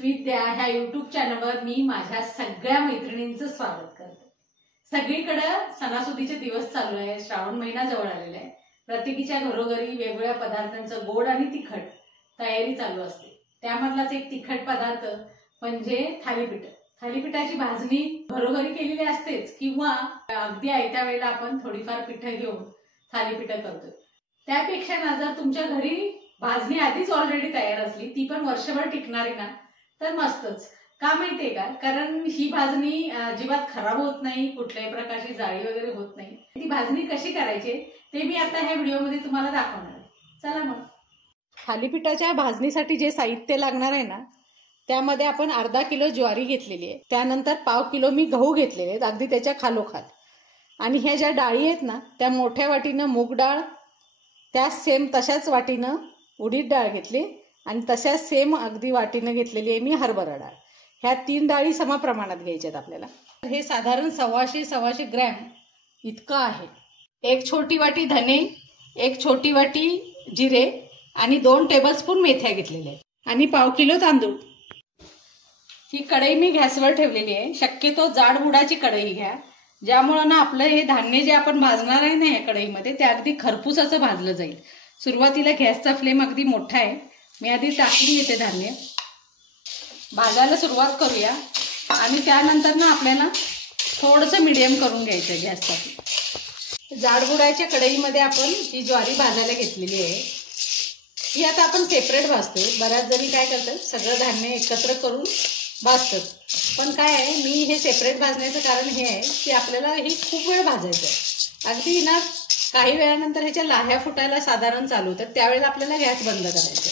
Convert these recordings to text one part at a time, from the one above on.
विद्या ह्या युट्यूब चॅनलवर मी माझ्या सगळ्या मैत्रिणींचं स्वागत करते। सगळीकडे सणासुदीचे दिवस चालू आहे, श्रावण महिना जवळ आलेला आहे। प्रत्येकीच्या घरोघरी वेगवेगळ्या पदार्थांचं गोड आणि तिखट तयारी चालू असते। त्यामधलाच एक तिखट पदार्थ म्हणजे थालीपीठ। थालीपीठाची भाजणी घरोघरी केलेली असतेच किंवा अगदी आयत्या वेळेला आपण थोडीफार पिठं घेऊन थालीपीठ करतो। त्यापेक्षा ना जर तुमच्या घरी भाजणी आधीच ऑलरेडी तयार असली, ती पण वर्षभर टिकणारी ना, तर मस्तच। का माहितीये का? कारण ही भाजणी अजिबात खराब होत नाही, कुठल्याही प्रकारची जाळी वगैरे होत नाही। ती भाजणी कशी करायची ते मी आता ह्या व्हिडिओमध्ये तुम्हाला दाखवणार आहे। चला मग। थालीपीठाच्या भाजणीसाठी जे साहित्य लागणार आहे ना, त्यामध्ये आपण अर्धा किलो ज्वारी घेतलेली आहे, त्यानंतर पाव किलो मी गहू घेतलेले आहेत अगदी त्याच्या खालोखाल, आणि ह्या ज्या डाळी आहेत ना, त्या मोठ्या वाटीनं मूग डाळ, त्या सेम तशाच वाटीनं उडीद डाळ घेतली, आणि तशाच सेम अगदी वाटीनं घेतलेली आहे मी हरभरा डाळ। ह्या तीन डाळी सम प्रमाणात घ्यायच्यात आपल्याला। हे साधारण 125 ग्रॅम इतकं आहे। एक छोटी वाटी धने, एक छोटी वाटी जिरे आणि 2 टेबलस्पून मेथ्या घेतलेल्या आहेत, आणि पाव किलो तांदूळ। ही कढई मी गॅसवर ठेवलेली आहे। शक्यतो जाड बुडाची कढई घ्या, ज्यामुळे ना आपलं हे धान्य जे आपण भाजणार आहे ना या कढईमध्ये, ते अगदी खरपूस असं भाजलं जाईल। सुरुवातीला गॅसचा फ्लेम अगदी मोठा आहे। मी आधी टाकून घेते धान्य, भाजायला सुरुवात करूया, आणि त्यानंतर ना आपल्याला थोडंसं मीडियम करून घ्यायचं गॅससाठी। जाडबुडाच्या कढईमध्ये आपण ही ज्वारी भाजायला घेतलेली आहे। ही आता आपण सेपरेट भाजतोय। बऱ्याच जणी काय करतात, सगळं धान्य एकत्र करून भाजतात, पण काय आहे, मी हे सेपरेट भाजण्याचं कारण हे आहे की आपल्याला ही खूप वेळ भाजायचं आहे। अगदी ना काही वेळानंतर ह्याच्या लाह्या फुटायला साधारण चालू होतात, त्यावेळेला आपल्याला गॅस बंद करायचा।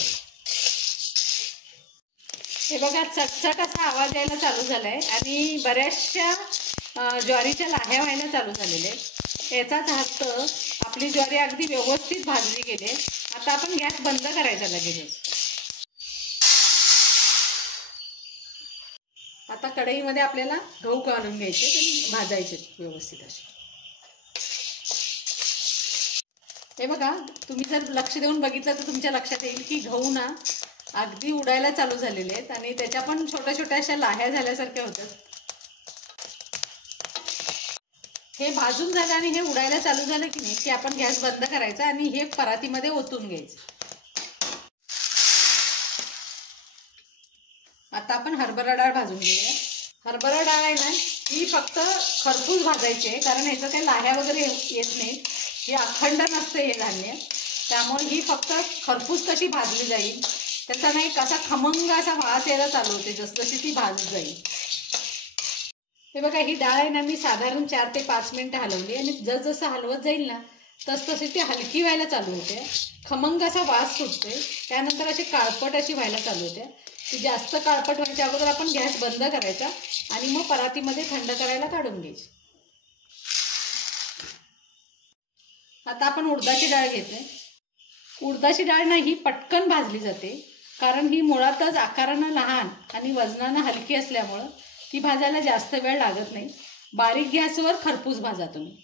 हे बघा, चकचक असा आवाज यायला चालू झालाय आणि बऱ्याचशा ज्वारीच्या लाह्या व्हायला चालू झालेल्या आहेत। याचाच अर्थ आपली ज्वारी अगदी व्यवस्थित भाजली गेली। आता आपण गॅस बंद करायचा लगेच। आता कढईमध्ये आपल्याला गहू घालून घ्यायचे आणि भाजायचे व्यवस्थित असे। हे बघा, तुम्ही जर लक्ष देऊन बघितलं तर तुमच्या लक्षात येईल की गहू ना अगदी उडायला चालू झालेले आहेत, आणि त्याच्या पण छोट्या छोट्या अशा लाह्या झाल्यासारख्या होतात। हे भाजून झालं आणि हे उडायला चालू झालं की नाही, की आपण गॅस बंद करायचा आणि हे परातीमध्ये ओतून घ्यायचं। आता आपण हरभरा डाळ भाजून घेऊया। हरभरा डाळ आहे ना, ही फक्त खरपूस भाजायची आहे, कारण ह्याचं काही लाह्या वगैरे येत नाही। हे अखंड नसते हे धान्य, त्यामुळे ही फक्त खरपूस कशी भाजली जाईल त्याचा नाही कसा खमंग असा वास यायला चालू होते जसजशी ती भाजत जाईल। हे बघा, ही डाळ आहे ना, मी साधारण 4 ते 5 मिनिटं हलवली, आणि जसजसं हलवत जाईल ना तसतशी ती हलकी व्हायला चालू होते, खमंग असा वास सुटते, त्यानंतर अशी काळपट अशी व्हायला चालू होते। ती जास्त काळपट व्हायच्या अगोदर आपण गॅस बंद करायचा आणि मग परातीमध्ये थंड करायला काढून घ्यायची। आता आपण उडदाची डाळ घेतली। उडदाची डाळ ना ही पटकन भाजली जाते, कारण ही मुळातच आकारानं लहान आणि वजनानं हलकी असल्यामुळं ती भाजायला जास्त वेळ लागत नाही। बारीक गॅसवर खरपूस भाजा तुम्ही।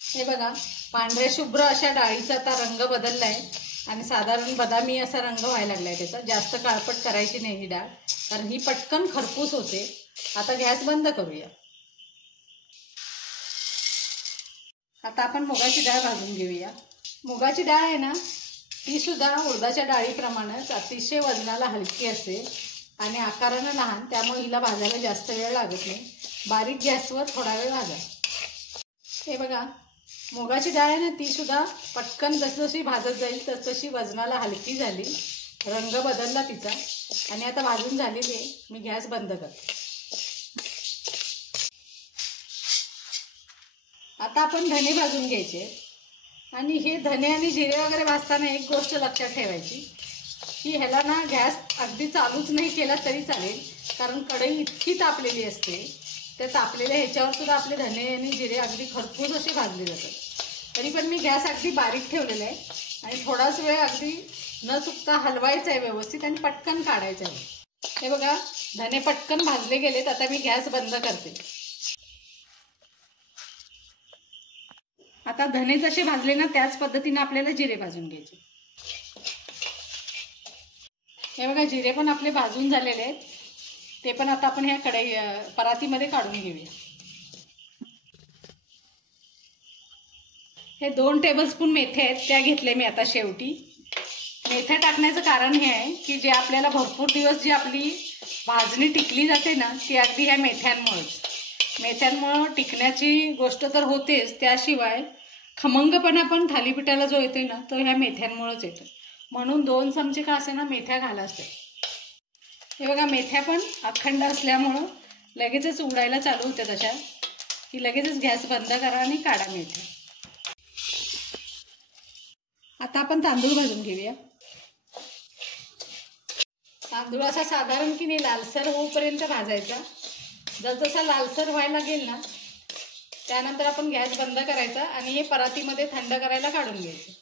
हे बघा, पांढऱ्या शुभ्र अशा डाळीचा आता रंग बदललाय, आणि साधारण बदामी असा रंग व्हायला लागलाय त्याचा। जास्त काळपट करायची नाही ही डाळ, कारण ही पटकन खरपूस होते। आता गॅस बंद करूया। आता आपण मुगाची डाळ भाजून घेऊया। मुगाची डाळ आहे ना, ती सुद्धा उडदाच्या डाळीप्रमाणेच अतिशय वजनाला हलकी असते आणि आकारानं लहान, त्यामुळे हिला भाजायला जास्त वेळ लागत नाही। बारीक गॅसवर थोडा वेळ भाजा। हे बघा, मुगाची डाळ आहे ना, ती सुद्धा पटकन जसजशी भाजत जाईल तसतशी वजनाला हलकी झाली, रंग बदलला तिचा, आणि आता भाजून झालेली आहे। मी गॅस बंद करते। आता आपण धने भाजून घ्यायचे, आणि हे धने आणि जिरे वगैरे भाजताना एक गोष्ट लक्षात ठेवायची की ह्याला ना गॅस अगदी चालूच नाही केला तरी चालेल, कारण कढई इतकी तापलेली असते। त्या तापलेल्या ह्याच्यावर सुद्धा आपले धने आणि जिरे अगदी खरपूस असे भाजले जातात। तरी पण मी गॅस अगदी बारीक ठेवलेला आहे, आणि थोडाच वेळ अगदी न चुकता हलवायचं आहे व्यवस्थित, आणि पटकन काढायचं आहे। हे बघा, धने पटकन भाजले गेलेत। आता मी गॅस बंद करते। आता धने जसे भाजले ना, त्याच पद्धतीने आपल्याला जिरे भाजून घ्यायचे। हे बघा, जिरे पण आपले भाजून झालेले आहेत। ते पण आता आपण ह्या कढई परातीमध्ये काढून घेऊया. हे 2 टेबलस्पून मेथ्या आहेत त्या घेतले मी आता शेवटी. मेथ्या टाकण्याचं कारण हे आहे की जे आपल्याला भरपूर दिवस जी आपली भाजणी टिकली जाते ना ती अगदी ह्या मेथ्यांमुळेच. मेथ्यांमुळं टिकण्याची गोष्ट तर होतेच, त्याशिवाय खमंगपणा पण थालीपीठाला जो येते ना तो ह्या मेथ्यांमुळेच येतो. म्हणून 2 चमचे का असे ना मेथ्या घालायचे. हे बघा मेथ्या पण अखंड असल्यामुळं लगेचच उडायला चालू होते तशा की लगेचच गॅस बंद करा आणि काढा मेथ्या. आता आपण तांदूळ भाजून घेऊया. तांदूळ असा साधारण की नाही लालसर होईपर्यंत भाजायचा. जसजसा लालसर व्हायला लागेल ना त्यानंतर आपण गॅस बंद करायचा आणि हे परातीमध्ये थंड करायला काढून घ्यायचं.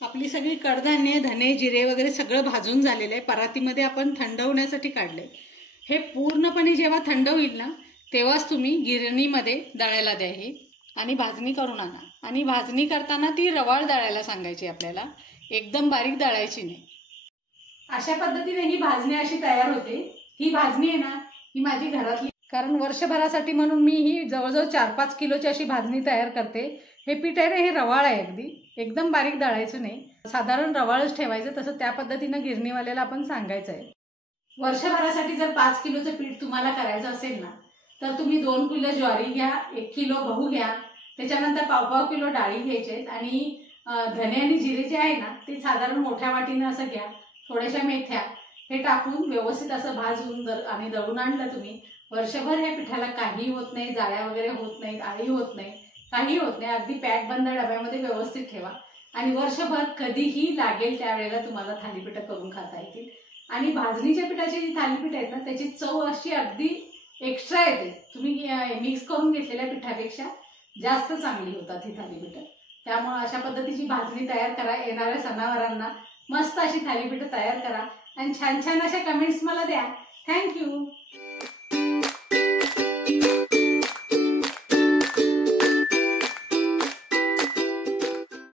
आपली सगळी कडधान्य धने जिरे वगैरे सगळं भाजून झालेलं आहे. परातीमध्ये आपण थंड होण्यासाठी काढले. हे पूर्णपणे जेव्हा थंड होईल ना तेव्हाच तुम्ही गिरणीमध्ये दळायला द्या हे आणि भाजणी करून आणा. आणि भाजणी करताना ती रवाळ दळायला सांगायची आपल्याला, एकदम बारीक दळायची नाही. अशा पद्धतीने ही भाजणी अशी तयार होते. ही भाजणी आहे ना ही माझी घरातली, कारण वर्षभरासाठी म्हणून मी ही जवळजवळ 4-5 किलोची अशी भाजणी तयार करते. हे पीठ आहे ना हे रवाळ आहे, अगदी एकदम बारीक दळायचं नाही, साधारण रवाळच ठेवायचं. तसं त्या पद्धतीनं गिरणीवाल्याला आपण सांगायचं आहे. वर्षभरासाठी जर 5 किलोचं पीठ तुम्हाला करायचं असेल ना तर तुम्ही 2 किलो ज्वारी घ्या, 1 किलो गहू घ्या, त्याच्यानंतर 1.5 किलो डाळी घ्यायचे आणि धने आणि जिरे जे आहे ना ते साधारण मोठ्या वाटीनं असं घ्या. थोड्याशा मेथ्या हे टाकून व्यवस्थित असं भाजून आणि दळून आणलं तुम्ही. वर्षभर हे पिठाला काही होत नाही, जाळ्या वगैरे होत नाहीत, आळी होत नाही, काही होत नाही. अगदी पॅक बंद डब्यामध्ये व्यवस्थित ठेवा आणि वर्षभर कधीही लागेल त्यावेळेला तुम्हाला थालीपीठ करून खाता येतील. आणि भाजणीच्या पिठाची जी थालीपीठ आहेत ना त्याची चव अशी अगदी एक्स्ट्रा येते. तुम्ही मिक्स करून घेतलेल्या पिठापेक्षा जास्त चांगली होतात ही थालीपीठ. त्यामुळे अशा पद्धतीची भाजणी तयार करा. येणाऱ्या सणावारांना मस्त अशी थालीपीठ तयार करा आणि छान छान अशा कमेंट्स मला द्या. थँक्यू.